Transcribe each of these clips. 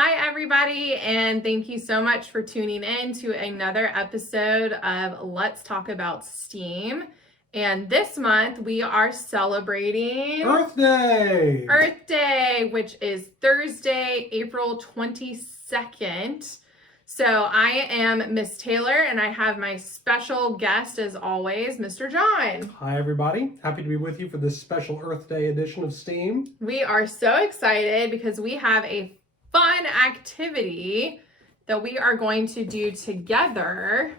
Hi, everybody, and thank you so much for tuning in to another episode of Let's Talk About STEAM. And this month we are celebrating Earth Day! Earth Day, which is Thursday, April 22nd. So I am Miss Taylor, and I have my special guest, as always, Mr. John. Hi, everybody. Happy to be with you for this special Earth Day edition of STEAM. We are so excited because we have a fun activity that we are going to do together,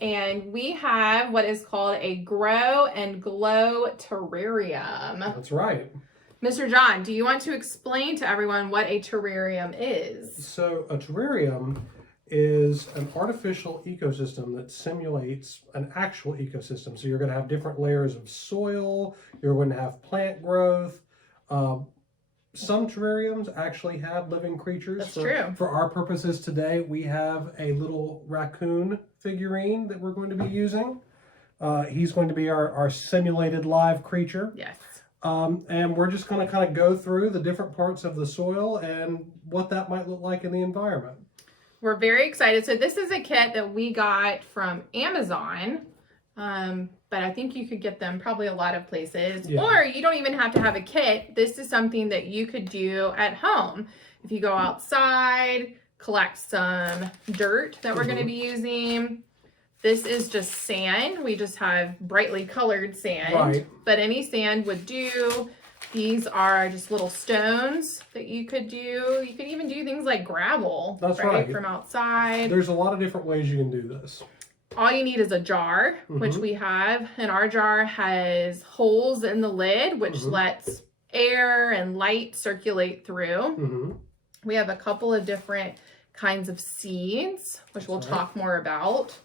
and we have what is called a Grow and Glow Terrarium. That's right. Mr. John, do you want to explain to everyone what a terrarium is? So a terrarium is an artificial ecosystem that simulates an actual ecosystem. So you're going to have different layers of soil, you're going to have plant growth. Some terrariums actually have living creatures. That's true. For our purposes today, we have a little raccoon figurine that we're going to be using. He's going to be our simulated live creature. Yes. And we're just going to kind of go through the different parts of the soil and what that might look like in the environment. We're very excited. So this is a kit that we got from Amazon. But I think you could get them probably a lot of places, or you don't even have to have a kit. This is something that you could do at home. If you go outside, collect some dirt that we're going to be using. This is just sand. We just have brightly colored sand, right. But any sand would do. These are just little stones that you could do. You could even do things like gravel. That's right. From outside. There's a lot of different ways you can do this. All you need is a jar, which we have, and our jar has holes in the lid, which lets air and light circulate through. We have a couple of different kinds of seeds, which we'll talk more about.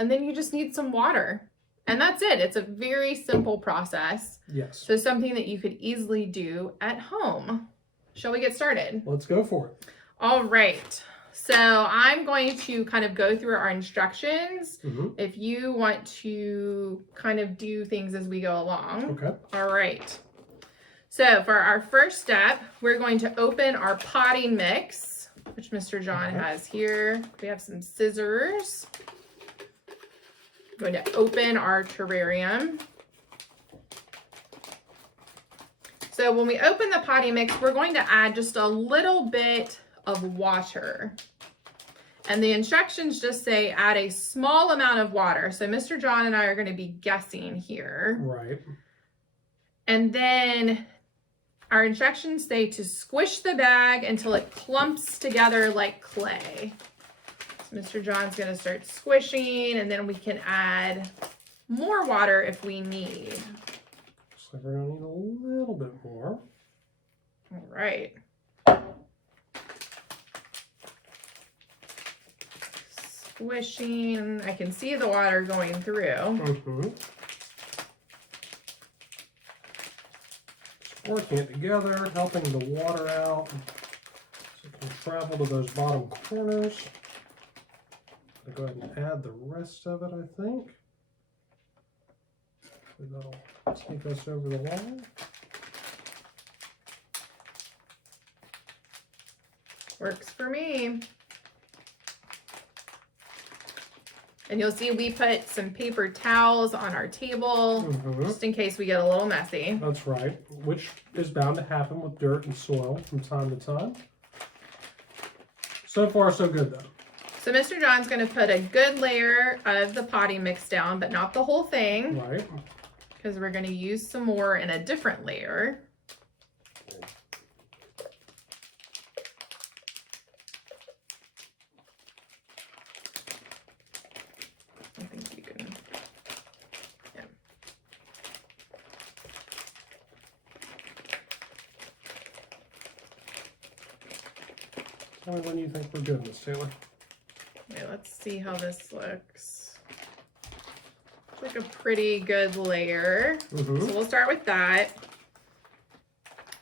And then you just need some water. And that's it. It's a very simple process. Yes. So something that you could easily do at home. Shall we get started? Let's go for it. All right. So I'm going to kind of go through our instructions if you want to kind of do things as we go along. Okay. All right. So for our first step, we're going to open our potting mix, which Mr. John has here. We have some scissors. I'm going to open our terrarium. So when we open the potting mix, we're going to add just a little bit of water. And the instructions just say add a small amount of water. So Mr. John and I are going to be guessing here. Right. And then our instructions say to squish the bag until it clumps together like clay. So Mr. John's going to start squishing, and then we can add more water if we need. Looks like we're going to need a little bit more. All right. Squishing. I can see the water going through. Working it together, helping the water out so it can travel to those bottom corners. I'll go ahead and add the rest of it, I think. That'll take us over the line. Works for me. And you'll see we put some paper towels on our table just in case we get a little messy. That's right, which is bound to happen with dirt and soil from time to time. So far, so good, though. So Mr. John's going to put a good layer of the potting mix down, but not the whole thing. Right. Because we're going to use some more in a different layer. I think you can, yeah. Tell me when you think we're good, Miss Taylor. Okay, let's see how this looks. It's like a pretty good layer. So we'll start with that.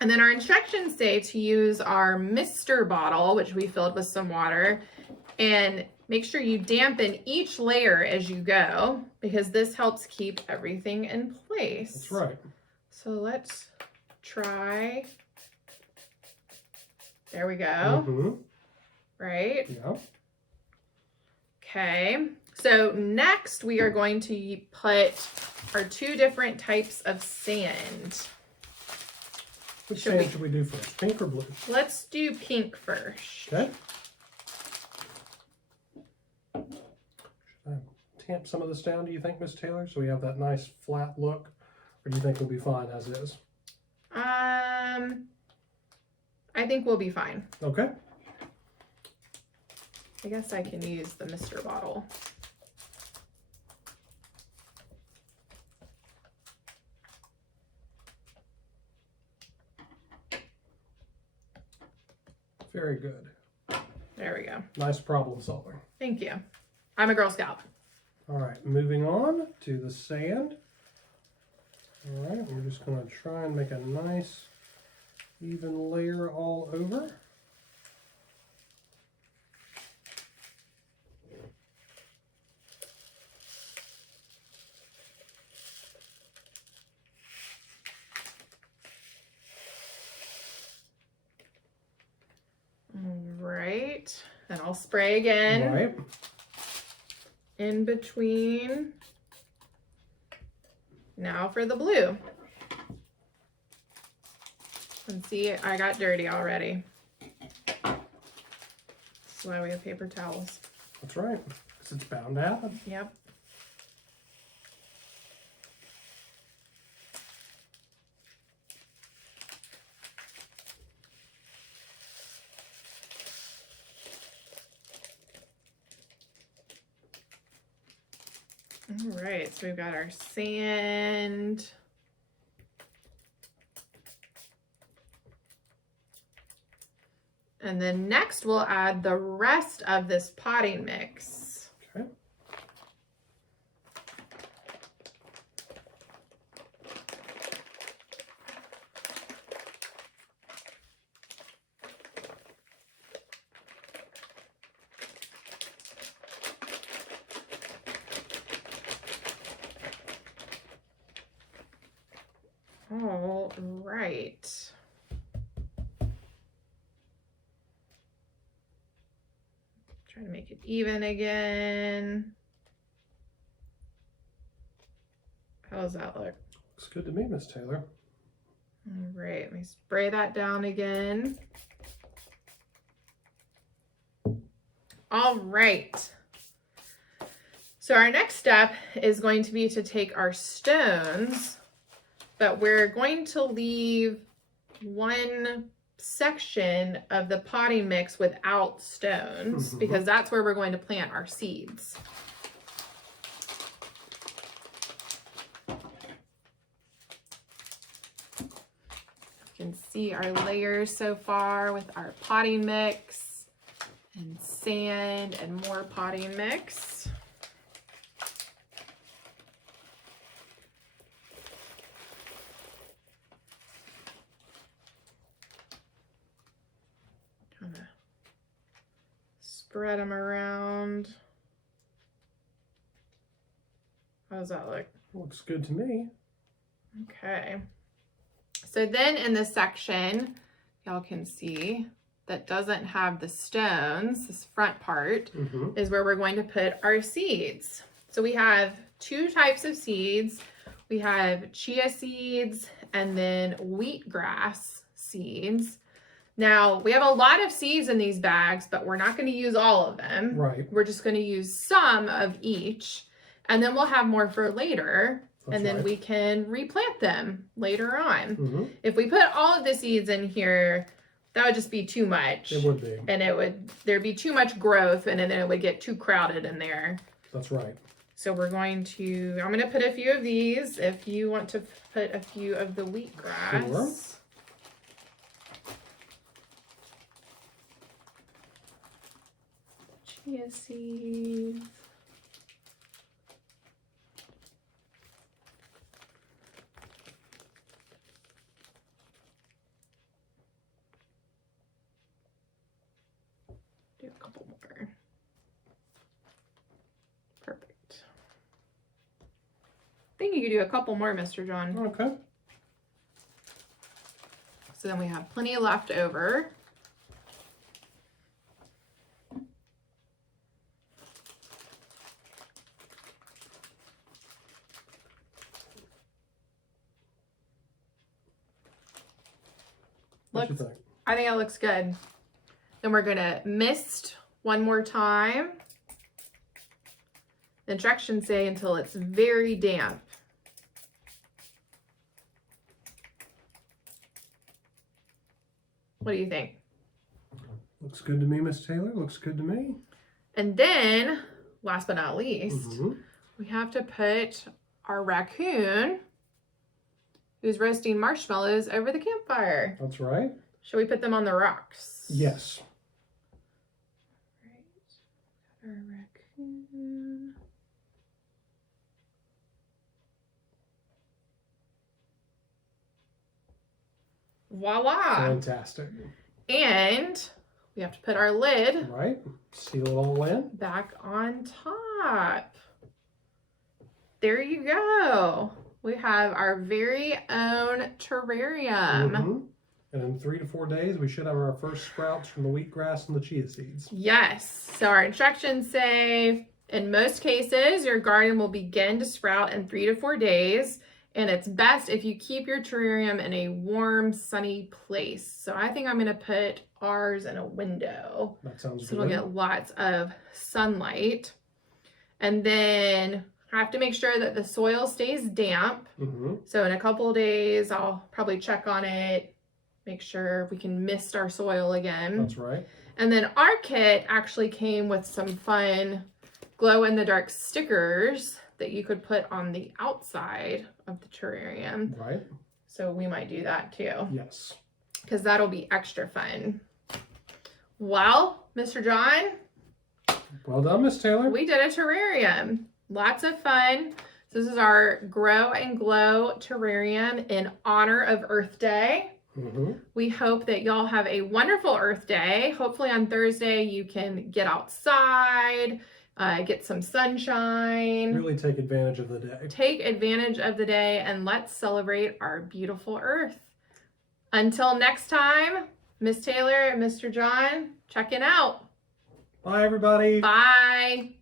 And then our instructions say to use our mister bottle, which we filled with some water, and make sure you dampen each layer as you go, because this helps keep everything in place. That's right. So let's try. There we go. right? Yeah. Okay. So next we are going to put our 2 different types of sand. Which sand should we do first, pink or blue? Let's do pink first. Okay. Should I tamp some of this down, do you think, Miss Taylor, so we have that nice flat look? Or do you think we'll be fine as is? I think we'll be fine. Okay. I guess I can use the Mr. bottle. Very good. There we go. Nice problem solving. Thank you. I'm a Girl Scout. All right, moving on to the sand. All right, we're just going to try and make a nice even layer all over. All right. Then I'll spray again. Right. In between. Now for the blue. And see, I got dirty already. That's why we have paper towels. That's right. 'Cause it's bound to happen. Yep. All right, so we've got our sand. And then next we'll add the rest of this potting mix. Okay. All right. Try to make it even again. How does that look? Looks good to me, Miss Taylor. All right, let me spray that down again. All right. So our next step is going to be to take our stones, but we're going to leave one section of the potting mix without stones because that's where we're going to plant our seeds. You can see our layers so far with our potting mix and sand and more potting mix. Kind of spread them around. How does that look? Looks good to me. Okay. So then in this section, y'all can see that doesn't have the stones, this front part, is where we're going to put our seeds. So we have 2 types of seeds. We have chia seeds and then wheatgrass seeds. Now, we have a lot of seeds in these bags, but we're not going to use all of them. Right. We're just going to use some of each, and then we'll have more for later, and then we can replant them later on. If we put all of the seeds in here, that would just be too much. It would be. And there'd be too much growth, and then it would get too crowded in there. That's right. So I'm going to put a few of these if you want to put a few of the wheatgrass. Sure. Chia seeds. Do a couple more. Perfect. I think you could do a couple more, Mr. John. Okay. So then we have plenty left over. What you think? I think it looks good. Then we're gonna mist one more time. The instructions say until it's very damp. What do you think? Looks good to me, Miss Taylor. Looks good to me. And then, last but not least, we have to put our raccoon who's roasting marshmallows over the campfire. That's right. Should we put them on the rocks? Yes. Right. Our raccoon. Voila. Fantastic. And we have to put our lid Right. Seal it all in. back on top. There you go. We have our very own terrarium. And in 3 to 4 days, we should have our first sprouts from the wheatgrass and the chia seeds. Yes. So our instructions say, in most cases, your garden will begin to sprout in 3 to 4 days. And it's best if you keep your terrarium in a warm, sunny place. So I think I'm going to put ours in a window. That sounds good. So we'll get lots of sunlight. And then I have to make sure that the soil stays damp. So in a couple of days, I'll probably check on it, make sure we can mist our soil again. That's right. And then our kit actually came with some fun glow-in-the-dark stickers that you could put on the outside of the terrarium. Right. So we might do that too. Yes. Because that'll be extra fun. Well, Mr. John, Well done, Miss Taylor. we did a terrarium. Lots of fun. This is our Grow and Glow terrarium in honor of Earth Day. We hope that y'all have a wonderful Earth Day. Hopefully on Thursday you can get outside, get some sunshine. Really take advantage of the day. Take advantage of the day and let's celebrate our beautiful Earth. Until next time, Miss Taylor and Mr. John, checking out. Bye, everybody. Bye.